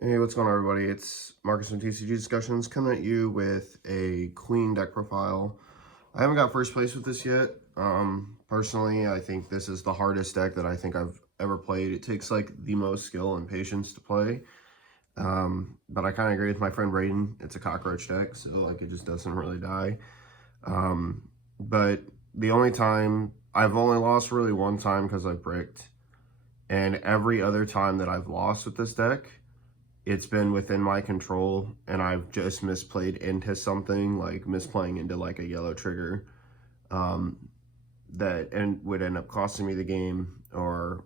Hey, what's going on, everybody? It's Marcus from TCG Discussions coming at you with a Queen deck profile. I haven't got first place with this yet. Personally, I think this is the hardest deck that I think I've ever played. It takes like the most skill and patience to play. But I kind of agree with my friend Braden. It's a cockroach deck, so like it just doesn't really die. But the only time I've only lost really one time because I bricked, and every other time that I've lost with this deck, it's been within my control and I've just misplayed into something, like misplaying into like a yellow trigger that and would end up costing me the game, or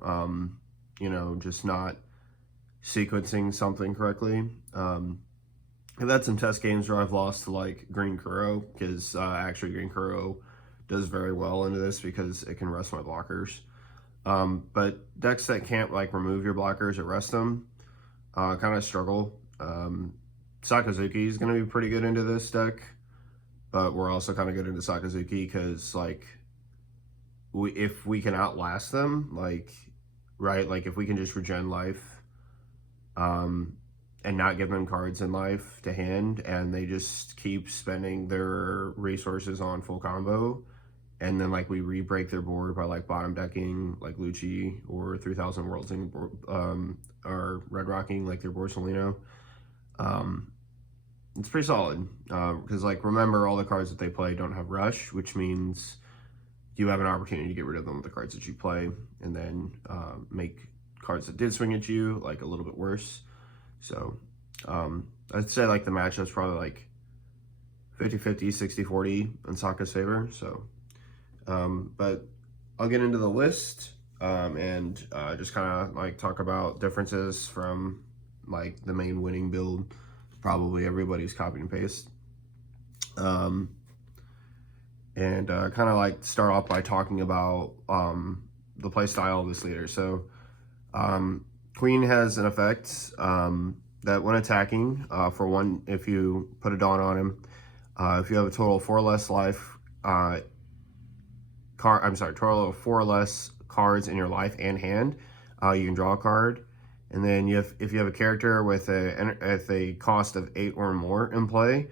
just not sequencing something correctly. I've had some test games where I've lost to like Green Kuro, because actually Green Kuro does very well into this because it can rest my blockers. But decks that can't like remove your blockers or rest them kind of struggle. Sakazuki is going to be pretty good into this deck, but we're also kind of good into Sakazuki because like if we can outlast them, like if we can just regen life, and not give them cards in life to hand, and they just keep spending their resources on full combo, and then like we re-break their board by like bottom decking like Lucci or 3000 Worlds, or red rocking like their Borsalino. It's pretty solid because like remember, all the cards that they play don't have rush, which means you have an opportunity to get rid of them with the cards that you play, and then make cards that did swing at you like a little bit worse. So I'd say like the matchup's probably like 50-50, 60-40 in Sokka's favor. So but I'll get into the list and just kind of like talk about differences from like the main winning build. Probably everybody's copy and paste. And kind of like start off by talking about the play style of this leader. So Queen has an effect that when attacking, for one, if you put a Dawn on him, if you have a total of 4 or less life, total of 4 or less cards in your life and hand, you can draw a card. And then if you have a character with a cost of 8 or more in play,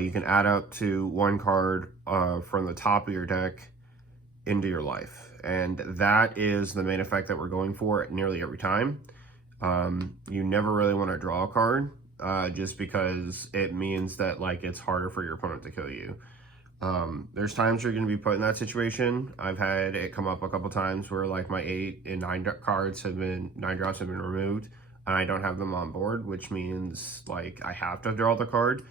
you can add up to 1 card from the top of your deck into your life. And that is the main effect that we're going for nearly every time. You never really want to draw a card, just because it means that like it's harder for your opponent to kill you. There's times you're going to be put in that situation. I've had it come up a couple times where like my 8 and 9 drops have been removed and I don't have them on board, which means like I have to draw the card.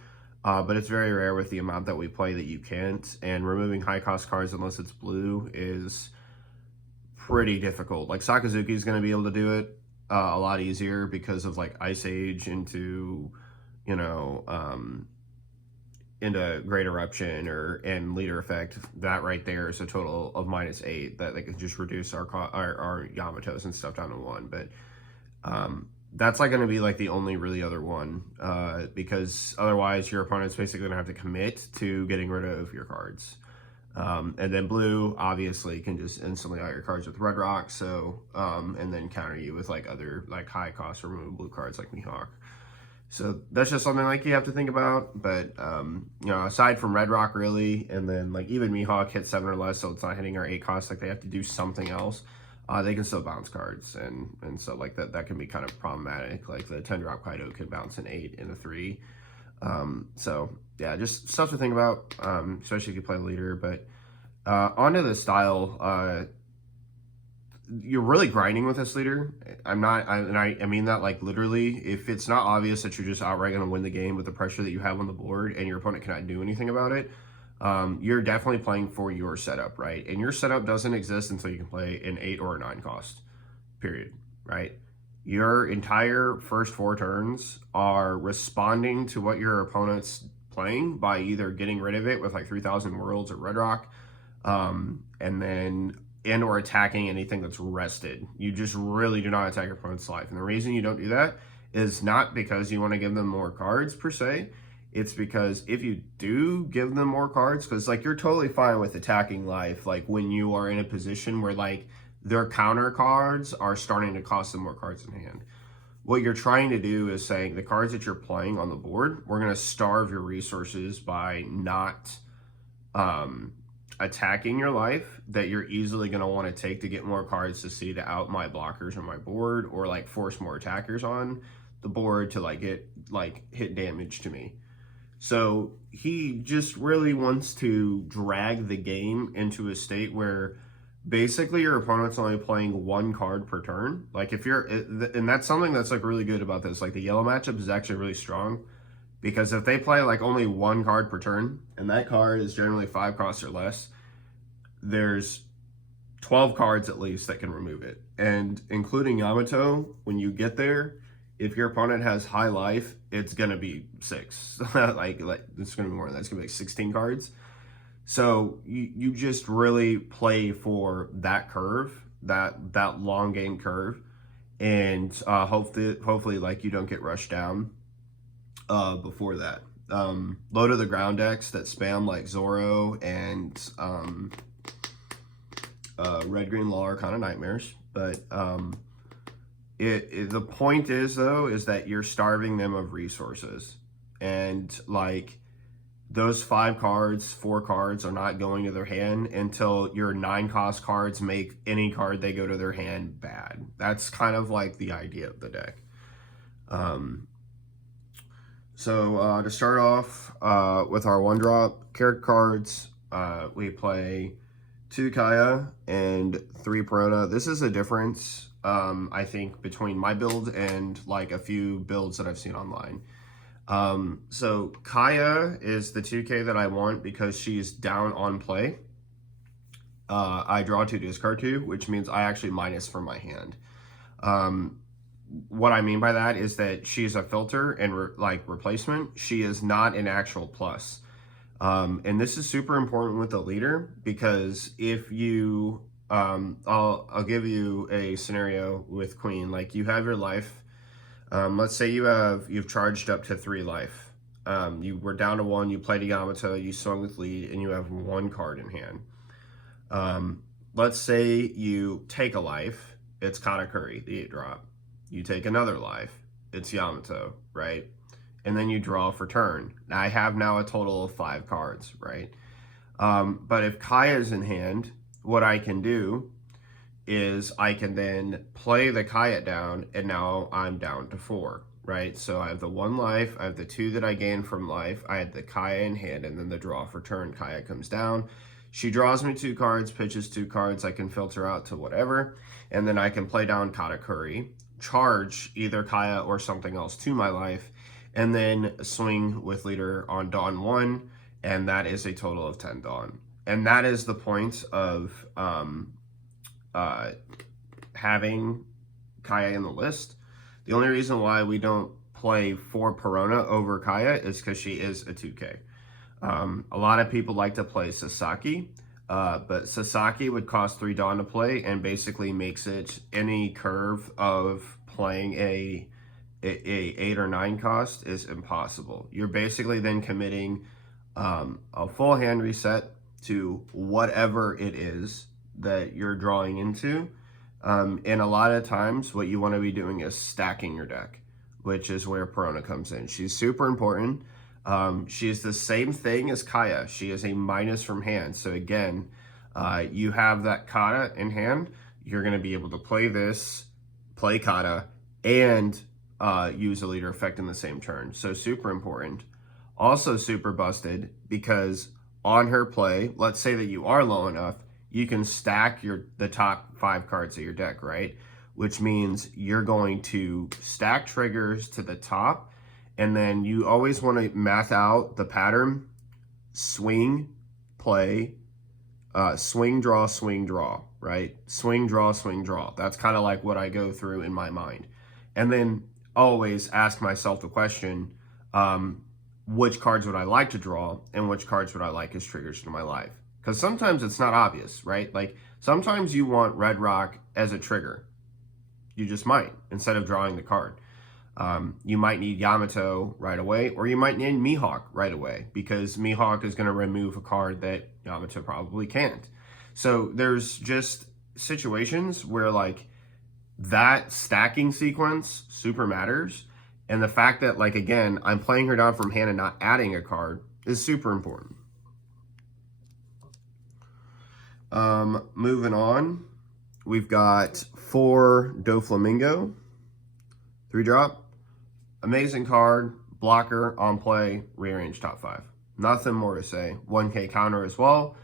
But it's very rare with the amount that we play that you can't, and removing high cost cards unless it's blue is pretty difficult. Like Sakazuki is going to be able to do it a lot easier because of like Ice Age into into Great Eruption and Leader Effect. That right there is a total of -8 that they can just reduce our Yamatos and stuff down to 1. But that's like going to be like the only really other one, because otherwise your opponent's basically going to have to commit to getting rid of your cards. And then blue obviously can just instantly out your cards with Red Rock, so and then counter you with like other like high cost removable blue cards like Mihawk. So that's just something like you have to think about. But aside from Red Rock really, and then like even Mihawk hits 7 or less, so it's not hitting our 8 cost, like they have to do something else. They can still bounce cards, and so like that can be kind of problematic. Like the 10 drop Kaido could bounce an 8 and a 3. So yeah, just stuff to think about, especially if you play leader. But onto the style, you're really grinding with this leader. I mean that like literally. If it's not obvious that you're just outright going to win the game with the pressure that you have on the board and your opponent cannot do anything about it, you're definitely playing for your setup, right? And your setup doesn't exist until you can play an 8 or a 9 cost, period, right? Your entire first 4 turns are responding to what your opponent's playing by either getting rid of it with like 3000 Worlds or Red Rock, or attacking anything that's rested. You just really do not attack your opponent's life. And the reason you don't do that is not because you want to give them more cards per se. It's because if you do give them more cards, because like you're totally fine with attacking life, like when you are in a position where like their counter cards are starting to cost them more cards in hand. what you're trying to do is saying the cards that you're playing on the board, we're going to starve your resources by not attacking your life that you're easily going to want to take to get more cards to see to out my blockers on my board, or like force more attackers on the board to like get like hit damage to me. So he just really wants to drag the game into a state where basically your opponent's only playing one card per turn. Like if you're, and that's something that's like really good about this. Like the yellow matchup is actually really strong, because if they play like only one card per turn, and that card is generally 5 costs or less, there's 12 cards at least that can remove it. And including Yamato, when you get there, if your opponent has high life, it's gonna be 6. like it's gonna be more than that. It's gonna be like 16 cards. So you just really play for that curve, that long game curve, and hopefully like you don't get rushed down before that. Low to the ground decks that spam like Zoro and Red Green Law are kind of nightmares, but the point is though is that you're starving them of resources, and like those 5 cards, 4 cards are not going to their hand until your 9 cost cards make any card they go to their hand bad. That's kind of like the idea of the deck. So to start off with our 1-drop character cards, we play 2 Kaya and 3 Perona. This is a difference, I think, between my build and like a few builds that I've seen online. So Kaya is the 2K that I want because she's down on play. I draw 2, discard 2, which means I actually minus from my hand. What I mean by that is that she's a filter and replacement. She is not an actual plus. And this is super important with the leader, because if you, I'll give you a scenario with Queen. Like you have your life. Let's say you've charged up to 3 life. You were down to 1, you played a Yamato, you swung with lead, and you have 1 card in hand. Let's say you take a life, it's Katakuri, the 8-drop. You take another life, it's Yamato, right? And then you draw for turn. Now I have now a total of 5 cards, right? But if Kaya's in hand, what I can do is I can then play the Kaya down, and now I'm down to 4, right? So I have the 1 life, I have the 2 that I gained from life, I had the Kaya in hand, and then the draw for turn. Kaya comes down, she draws me 2 cards, pitches 2 cards, I can filter out to whatever, and then I can play down Katakuri, charge either Kaya or something else to my life, and then swing with leader on Dawn 1, and that is a total of 10 Dawn. And that is the point of having Kaya in the list. The only reason why we don't play 4 Perona over Kaya is because she is a 2K. A lot of people like to play Sasaki, but Sasaki would cost 3 Dawn to play, and basically makes it any curve of playing a 8 or 9 cost is impossible. You're basically then committing a full hand reset to whatever it is that you're drawing into. And a lot of times what you want to be doing is stacking your deck, which is where Perona comes in. She's super important. She's the same thing as Kaya. She is a minus from hand. So again, you have that Kata in hand. You're going to be able to play this, play Kata, and use a leader effect in the same turn. So super important. Also super busted because on her play, let's say that you are low enough, you can stack the top 5 cards of your deck, right? Which means you're going to stack triggers to the top, and then you always want to math out the pattern: swing, play, swing, draw, right? Swing, draw. That's kind of like what I go through in my mind. And then always ask myself the question, which cards would I like to draw, and which cards would I like as triggers to my life? Because sometimes it's not obvious, right? Like sometimes you want Red Rock as a trigger. You just might, instead of drawing the card. You might need Yamato right away, or you might need Mihawk right away, because Mihawk is going to remove a card that Yamato probably can't. So there's just situations where like that stacking sequence super matters. And the fact that, like, again, I'm playing her down from hand and not adding a card is super important. Moving on, we've got 4 Doflamingo, 3-drop. Amazing card, blocker, on play, rearrange top 5. Nothing more to say. 1K counter as well.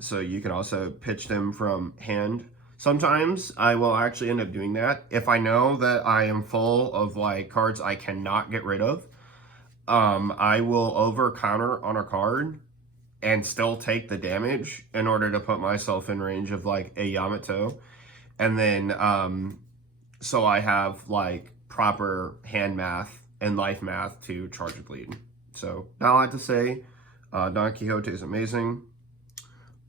So you can also pitch them from hand. Sometimes I will actually end up doing that. If I know that I am full of like cards I cannot get rid of, I will over counter on a card and still take the damage in order to put myself in range of like a Yamato. And then, so I have like proper hand math and life math to charge a bleed. So not a lot to say. Don Quixote is amazing.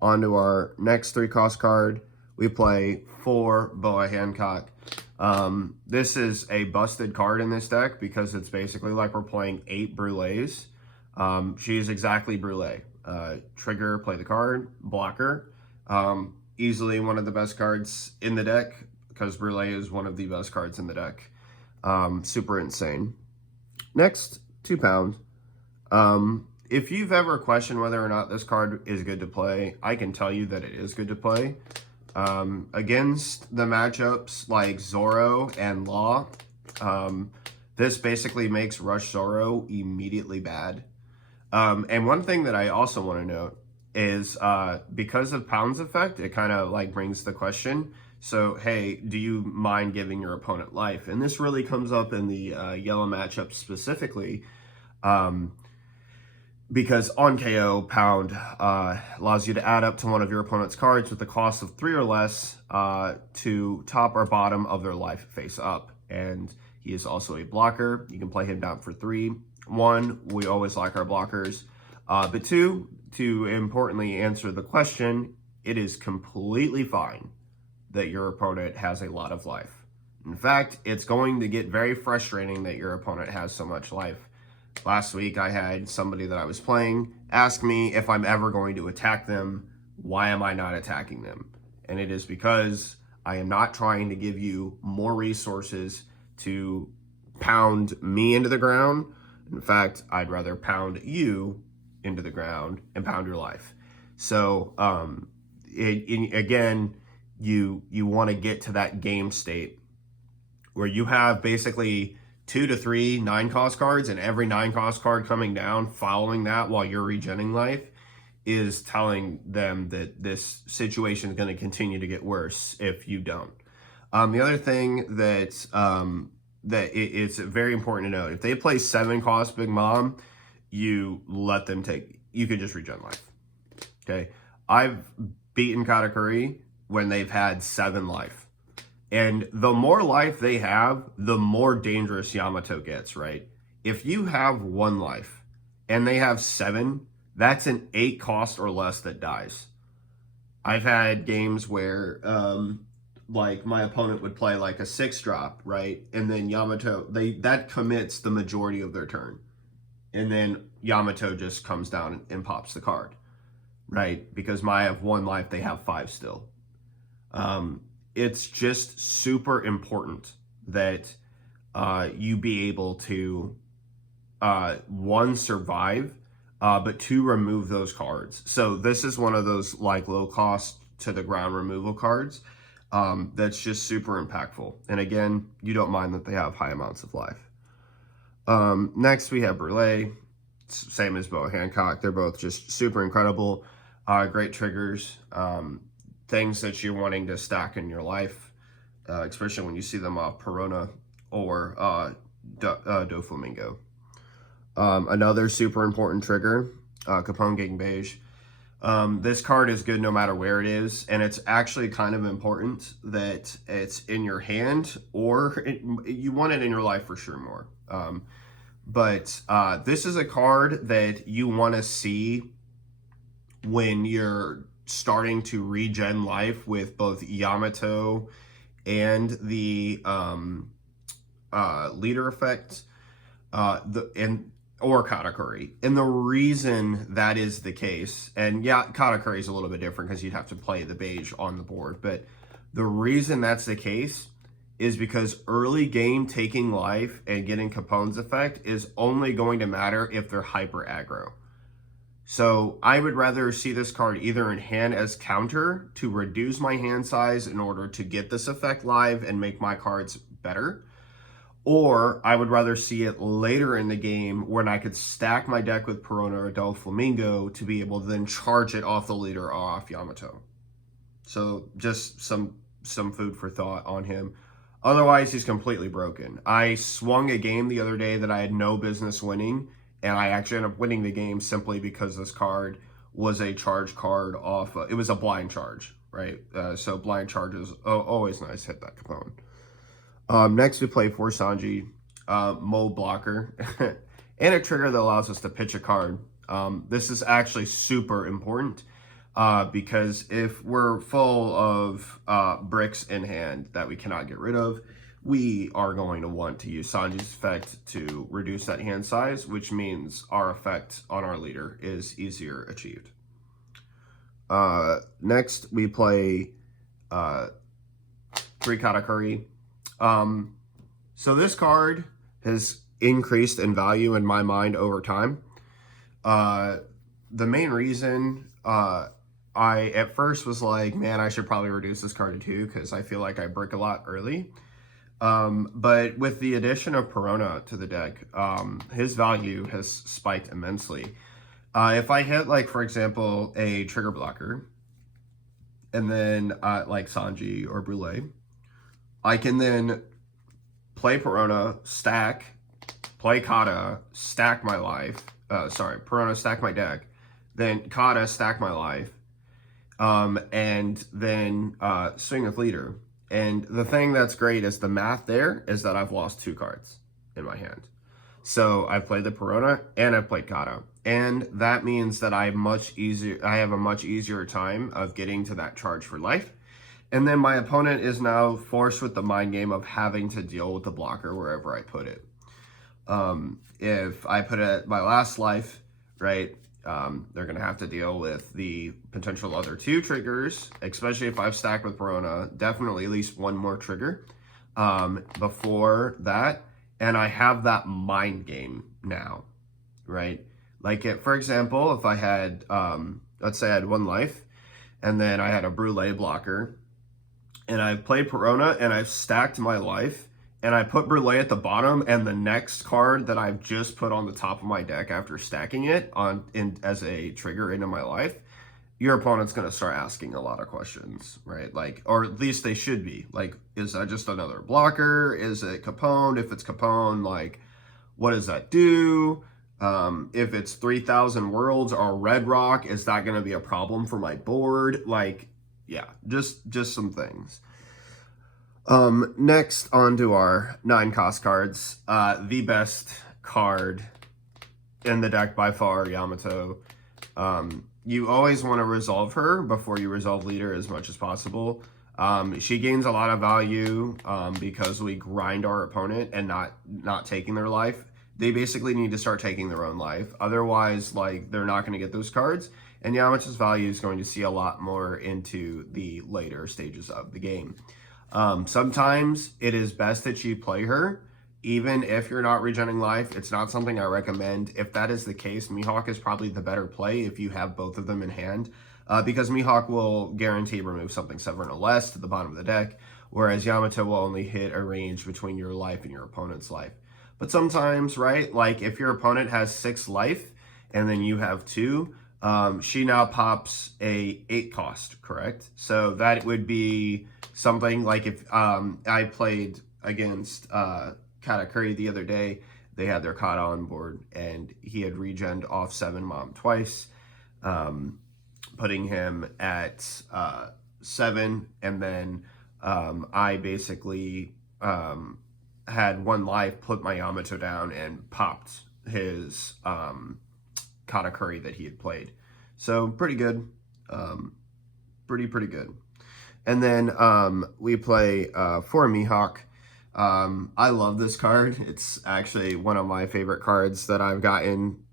On to our next 3-cost card. We play 4 Boa Hancock. This is a busted card in this deck because it's basically like we're playing 8 Brulees. She's exactly Brule. Trigger, play the card, blocker. Easily one of the best cards in the deck because Brule is one of the best cards in the deck. Super insane. Next, 2 pound. If you've ever questioned whether or not this card is good to play, I can tell you that it is good to play. Against the matchups like Zoro and Law, this basically makes Rush Zoro immediately bad. And one thing that I also want to note is because of Pound's effect, it kind of like brings the question. So, hey, do you mind giving your opponent life? And this really comes up in the yellow matchup specifically. Because on KO, Pound allows you to add up to one of your opponent's cards with the cost of 3 or less to top or bottom of their life face up. And he is also a blocker. You can play him down for 3. 1, we always like our blockers. But 2, to importantly answer the question, it is completely fine that your opponent has a lot of life. In fact, it's going to get very frustrating that your opponent has so much life. Last week, I had somebody that I was playing ask me if I'm ever going to attack them. Why am I not attacking them? And it is because I am not trying to give you more resources to pound me into the ground. In fact, I'd rather pound you into the ground and pound your life. So, again, you want to get to that game state where you have basically 2 to 3 9-cost cards, and every 9-cost card coming down following that while you're regenning life is telling them that this situation is going to continue to get worse if you don't. The other thing that it's very important to note, if they play 7-cost Big Mom, you let them take, you can just regen life. Okay, I've beaten Katakuri when they've had 7 life. And the more life they have, the more dangerous Yamato gets, right? If you have 1 life and they have 7, that's an 8 cost or less that dies. I've had games where, like, my opponent would play like a 6-drop, right? And then Yamato, that commits the majority of their turn. And then Yamato just comes down and pops the card, right? Because I have 1 life, they have 5 still. It's just super important that you be able to, 1, survive, but 2, remove those cards. So this is one of those like low cost to the ground removal cards that's just super impactful. And again, you don't mind that they have high amounts of life. Next, we have Brule, same as Boa Hancock. They're both just super incredible, great triggers. Things that you're wanting to stack in your life, especially when you see them off Perona or Doflamingo. Another super important trigger, Capone Gang Beige. This card is good no matter where it is, and it's actually kind of important that it's in your hand, or you want it in your life for sure more. But this is a card that you want to see when you're starting to regen life with both Yamato and the leader effect, or Katakuri. And the reason that is the case, and yeah, Katakuri is a little bit different because you'd have to play the beige on the board, but the reason that's the case is because early game taking life and getting Capone's effect is only going to matter if they're hyper aggro. So I would rather see this card either in hand as counter to reduce my hand size in order to get this effect live and make my cards better, or I would rather see it later in the game when I could stack my deck with Perona or Doflamingo to be able to then charge it off the leader or off Yamato. So just some food for thought on him. Otherwise, he's completely broken. I swung a game the other day that I had no business winning, and I actually ended up winning the game simply because this card was a charge card off. It was a blind charge, right? So blind charges, always nice. Hit that Capone. Next, we play for Sanji, Mo Blocker, and a trigger that allows us to pitch a card. This is actually super important because if we're full of bricks in hand that we cannot get rid of, we are going to want to use Sanji's effect to reduce that hand size, which means our effect on our leader is easier achieved. Next, we play 3 Katakuri. So this card has increased in value in my mind over time. The main reason I at first was like, man, I should probably reduce this card to 2 because I feel like I brick a lot early. But with the addition of Perona to the deck, his value has spiked immensely. If I hit, like, for example, a trigger blocker, and then like Sanji or Brule, I can then play Perona, stack, play Kata, stack my life. Perona, stack my deck, then Kata, stack my life, and then swing with leader. And the thing that's great is the math there is that I've lost 2 cards in my hand. So I've played the Perona and I've played Kata. And that means that I have a much easier time of getting to that charge for life. And then my opponent is now forced with the mind game of having to deal with the blocker wherever I put it. If I put it at my last life, right, they're going to have to deal with the potential other 2 triggers, especially if I've stacked with Perona, definitely at least 1 more trigger before that. And I have that mind game now, right? Like, for example, if I had, let's say I had 1 life, and then I had a Brule blocker, and I've played Perona, and I've stacked my life, and I put Brule at the bottom, and the next card that I've just put on the top of my deck after stacking it as a trigger into my life, your opponent's going to start asking a lot of questions, right? Like, or at least they should be. Like, is that just another blocker? Is it Capone? If it's Capone, like, what does that do? If it's 3,000 worlds or Red Rock, is that going to be a problem for my board? Like, yeah, just some things. Next, on to our 9 cost cards. The best card in the deck by far, Yamato. You always want to resolve her before you resolve leader as much as possible. She gains a lot of value because we grind our opponent and not taking their life. They basically need to start taking their own life. Otherwise, like, they're not going to get those cards. And Yamato's value is going to see a lot more into the later stages of the game. Sometimes it is best that you play her, even if you're not regenerating life. It's not something I recommend. If that is the case, Mihawk is probably the better play if you have both of them in hand, because Mihawk will guarantee remove something 7 or less to the bottom of the deck, whereas Yamato will only hit a range between your life and your opponent's life. But sometimes, right, like if your opponent has 6 life and then you have 2, she now pops a 8 cost, correct? So that would be something like if I played against Katakuri the other day, they had their Kata on board and he had regened off 7 Mom twice, putting him at 7, and then I basically had 1 life, put my Yamato down, and popped his Katakuri that he had played. So pretty good. Pretty good. And then we play for Mihawk. I love this card. It's actually one of my favorite cards that I've gotten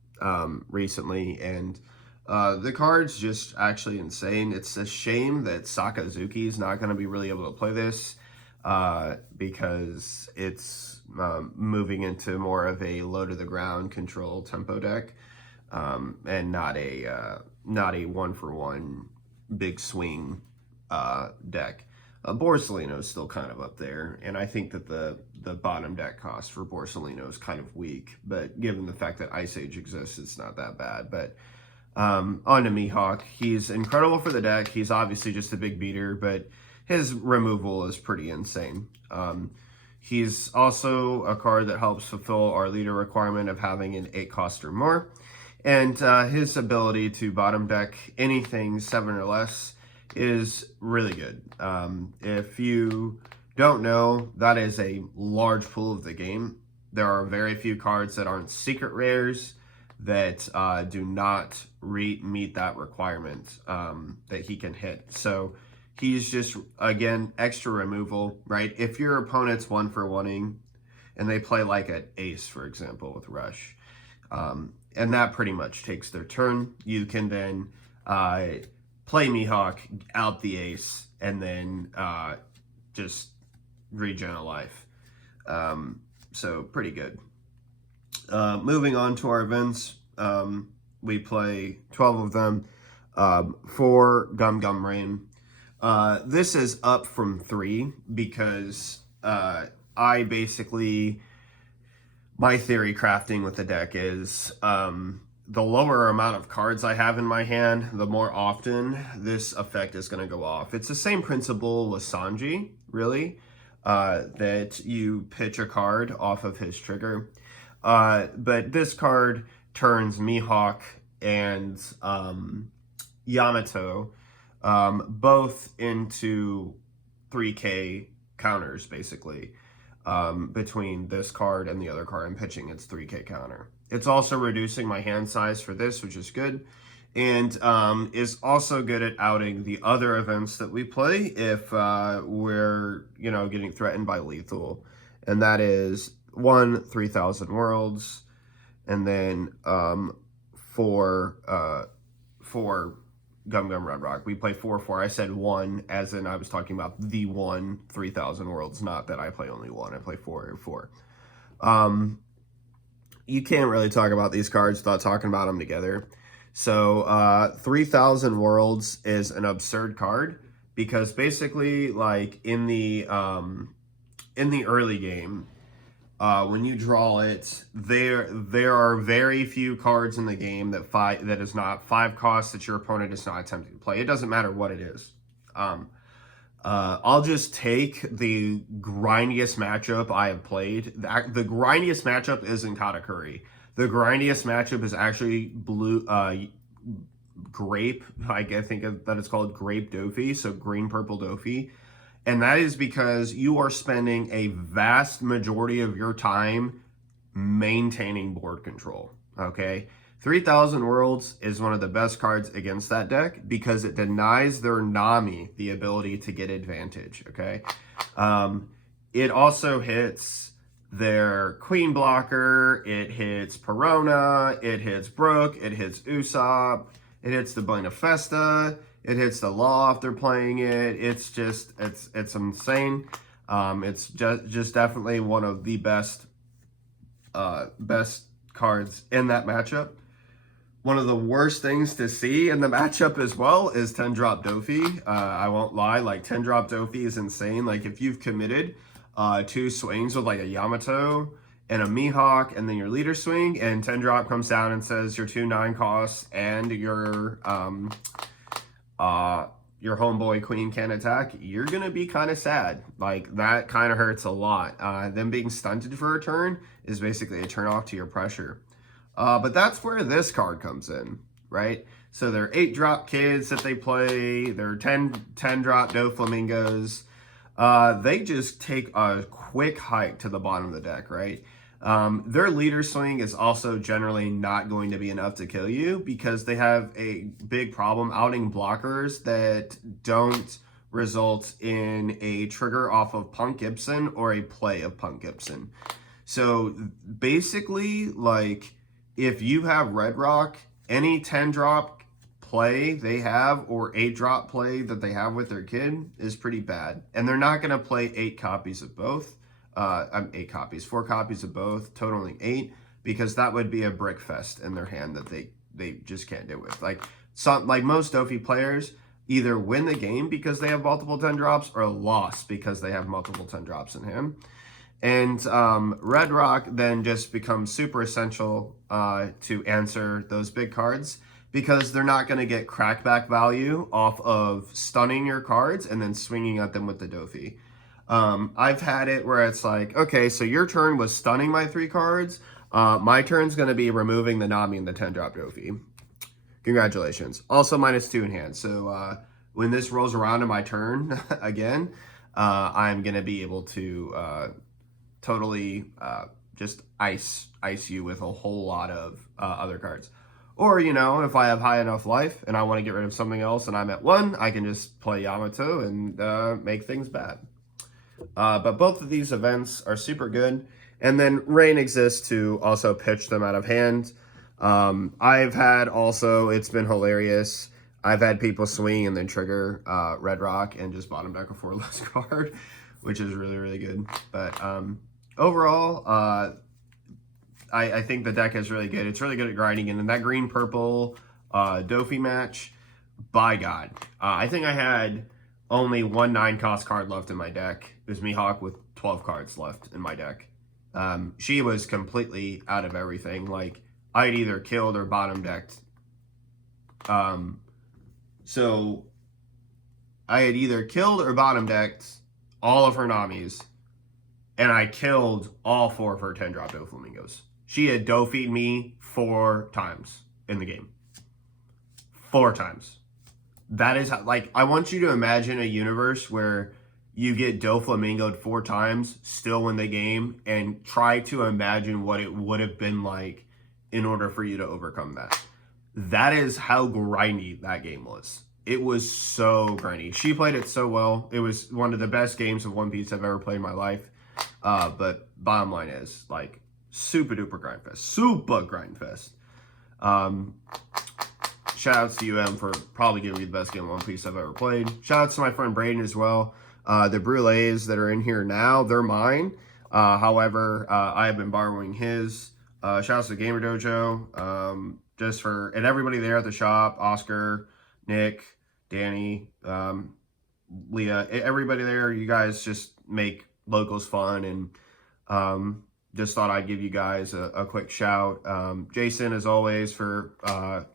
recently, and the card's just actually insane. It's a shame that Sakazuki is not going to be really able to play this. because it's moving into more of a low to the ground control tempo deck, and not a one for one big swing deck. Borsalino is still kind of up there, and I think that the bottom deck cost for Borsalino is kind of weak, but given the fact that Ice Age exists, it's not that bad. But on to Mihawk. He's incredible for the deck. He's obviously just a big beater, but his removal is pretty insane. He's also a card that helps fulfill our leader requirement of having an 8 cost or more. And his ability to bottom deck anything 7 or less is really good. If you don't know, that is a large pool of the game. There are very few cards that aren't secret rares that do not meet that requirement that he can hit. So he's just, again, extra removal, right? If your opponent's one for wanting and they play like an ace, for example, with Rush, and that pretty much takes their turn, you can then play Mihawk out the ace and then just regen a life. So pretty good. Moving on to our events, we play 12 of them for Gum Gum Rain. This is up from 3 because I basically, my theory crafting with the deck is the lower amount of cards I have in my hand, the more often this effect is going to go off. It's the same principle with Sanji, really, that you pitch a card off of his trigger. But this card turns Mihawk and Yamato both into 3k counters, basically, between this card and the other card I'm pitching. It's 3k counter. It's also reducing my hand size for this, which is good, and is also good at outing the other events that we play if we're, getting threatened by lethal. And that is 3,000 Worlds, and then 4 Gum Gum Red Rock. We play 4/4. I said 1 as in I was talking about the 3,000 Worlds, not that I play only 1. I play 4/4. You can't really talk about these cards without talking about them together. So 3,000 Worlds is an absurd card because basically, like in the early game, when you draw it, there are very few cards in the game that is not 5 costs that your opponent is not attempting to play. It doesn't matter what it is. I'll just take the grindiest matchup I have played. The grindiest matchup isn't Katakuri. The grindiest matchup is actually Grape. I think that it's called Grape Dofi, so green purple Dofi. And that is because you are spending a vast majority of your time maintaining board control, okay? 3,000 Worlds is one of the best cards against that deck because it denies their Nami the ability to get advantage, okay? It also hits their Queen blocker, it hits Perona, it hits Brook, it hits Usopp, it hits the Buena Festa, it hits the Law if they're playing it. It's just, it's insane. It's just definitely one of the best cards in that matchup. One of the worst things to see in the matchup as well is 10-drop Dofi. I won't lie, like 10-drop Dofi is insane. Like if you've committed 2 swings with like a Yamato and a Mihawk and then your leader swing and 10-drop comes down and says your 2 9 costs and your homeboy queen can attack, you're gonna be kind of sad. Like that kind of hurts a lot. Them being stunted for a turn is basically a turn off to your pressure. But that's where this card comes in, right? So they're 8-drop kids that they play. They're 10-drop Doflamingos. They just take a quick hike to the bottom of the deck, right? Their leader swing is also generally not going to be enough to kill you because they have a big problem outing blockers that don't result in a trigger off of Punk Gibson or a play of Punk Gibson. So basically, like if you have Red Rock, any 10-drop play they have or 8-drop play that they have with their kid is pretty bad. And they're not going to play 8 copies of both. 8 copies, 4 copies of both, totaling 8, because that would be a brick fest in their hand that they just can't do with. Like most Dofi players either win the game because they have multiple 10 drops or lost because they have multiple 10 drops in hand. And Red Rock then just becomes super essential to answer those big cards, because they're not going to get crackback value off of stunning your cards and then swinging at them with the Dofi. I've had it where it's like, okay, so your turn was stunning my 3 cards. My turn's going to be removing the Nami and the 10-drop Dofi. Congratulations. Also -2 in hand. So when this rolls around in my turn again, I'm going to be able to totally just ice you with a whole lot of other cards. Or, you know, if I have high enough life and I want to get rid of something else and I'm at 1, I can just play Yamato and make things bad. But both of these events are super good. And then Rain exists to also pitch them out of hand. I've had also, it's been hilarious, I've had people swing and then trigger Red Rock and just bottom deck a 4-less card, which is really, really good. But overall, I think the deck is really good. It's really good at grinding. And then that green-purple Dofi match, by God. I think I had only 1 9-cost card left in my deck. It was Mihawk with 12 cards left in my deck. She was completely out of everything. Like, I had either killed or bottom decked. So I had either killed or bottom decked all of her Namis, and I killed all 4 of her 10-drop Doflamingos. She had Dofi'd me 4 times in the game. 4 times. That is how, like, I want you to imagine a universe where you get Doflamingo'd 4 times, still win the game, and try to imagine what it would have been like in order for you to overcome that. That is how grindy that game was. It was so grindy. She played it so well. It was one of the best games of One Piece I've ever played in my life. But bottom line is, like, super duper grind fest. Super grind fest. Shout outs to UM for probably giving me the best game of One Piece I've ever played. Shout outs to my friend Braden as well. The Brulees that are in here now, they're mine. However, I have been borrowing his. Shout outs to Gamer Dojo. Just for, and everybody there at the shop, Oscar, Nick, Danny, Leah, everybody there, you guys just make locals fun, and just thought I'd give you guys a quick shout. Jason, as always, for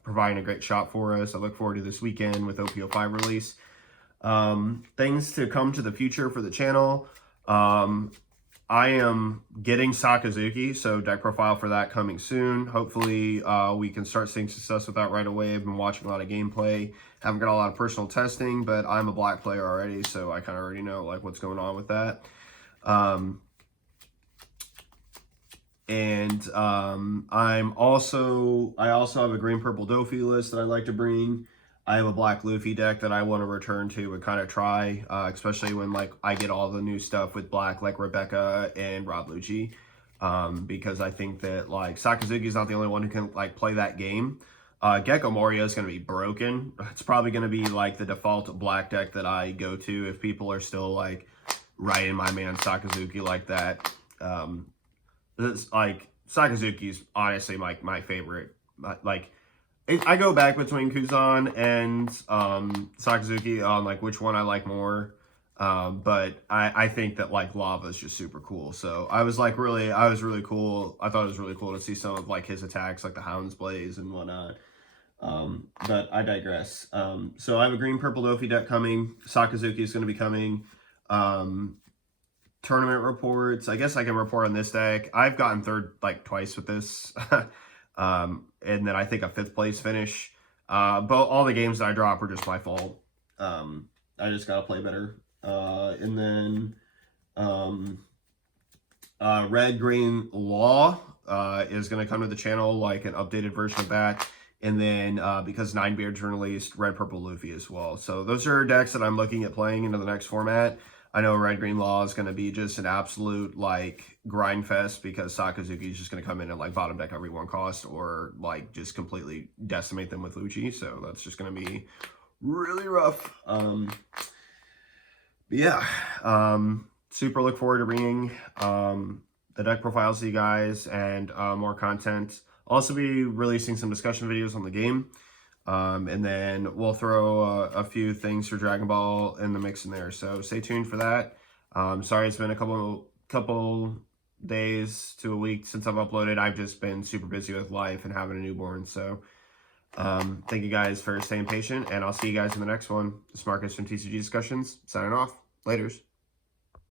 providing a great shop for us. I look forward to this weekend with OPO5 release. Things to come to the future for the channel. I am getting Sakazuki, so deck profile for that coming soon. Hopefully, we can start seeing success with that right away. I've been watching a lot of gameplay. Haven't got a lot of personal testing, but I'm a black player already, so I kind of already know like what's going on with that. I also have a green purple Dofi list that I'd like to bring. I have a black Luffy deck that I want to return to and kind of try, especially when like I get all the new stuff with black, like Rebecca and Rob Lucci, because I think that like Sakazuki is not the only one who can like play that game. Gecko Moria is going to be broken. It's probably going to be like the default black deck that I go to if people are still like writing my man Sakazuki like that. It's like Sakazuki's honestly like my favorite. Like, I go back between Kuzan and Sakazuki on like which one I like more, but I think that like Lava is just super cool. So I was really cool. I thought it was really cool to see some of like his attacks, like the Hound's Blaze and whatnot. But I digress. So I have a green purple Dofi deck coming. Sakazuki is going to be coming. Tournament reports. I guess I can report on this deck. I've gotten third like twice with this. And then I think a 5th place finish. But all the games that I drop are just my fault. I just gotta play better. And then Red Green Law is gonna come to the channel, like an updated version of that. And then because Ninebeard's released, Red Purple Luffy as well. So those are decks that I'm looking at playing into the next format. I know Red Green Law is going to be just an absolute like grind fest because Sakazuki is just going to come in and like bottom deck every one cost or like just completely decimate them with Lucci. So that's just going to be really rough. But yeah, super look forward to bringing the deck profiles to you guys and more content. I'll also be releasing some discussion videos on the game. And then we'll throw a few things for Dragon Ball in the mix in there. So stay tuned for that. Sorry it's been a couple days to a week since I've uploaded. I've just been super busy with life and having a newborn. So thank you guys for staying patient, and I'll see you guys in the next one. This is Marcus from TCG Discussions, signing off. Laters.